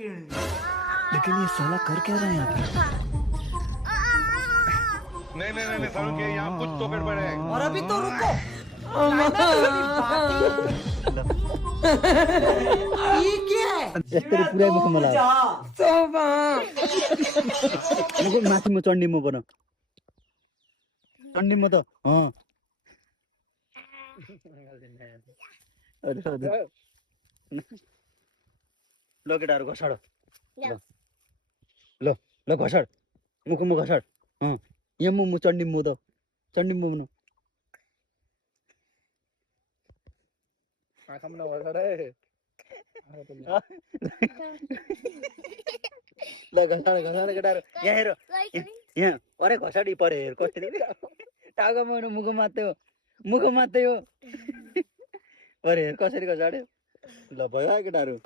लेकिन ये साला कर क्या रहा है यहाँ पे? नहीं नहीं नहीं फारूक ये यहाँ कुछ तो गड़बड़ है। और अभी तो रुको। ये क्या है? यस्तरी पुरै मुखमा लाग्यो मुख माथि म चण्डी म बन चण्डी म त ल केटाहरू घसाड ल ल घसाड मुख म घसाड यहाँ म चण्डी म त चण्डी म बन आँखामा नभएर है ल घसाड घसाड केटाहरू यहाँ हेर यहाँ अरे घसाडी परे हेर कसरी टाउकोमा होइन मुख मात्रै हो अरे हेर कसरी घसाड्यो ल भयो केटाहरू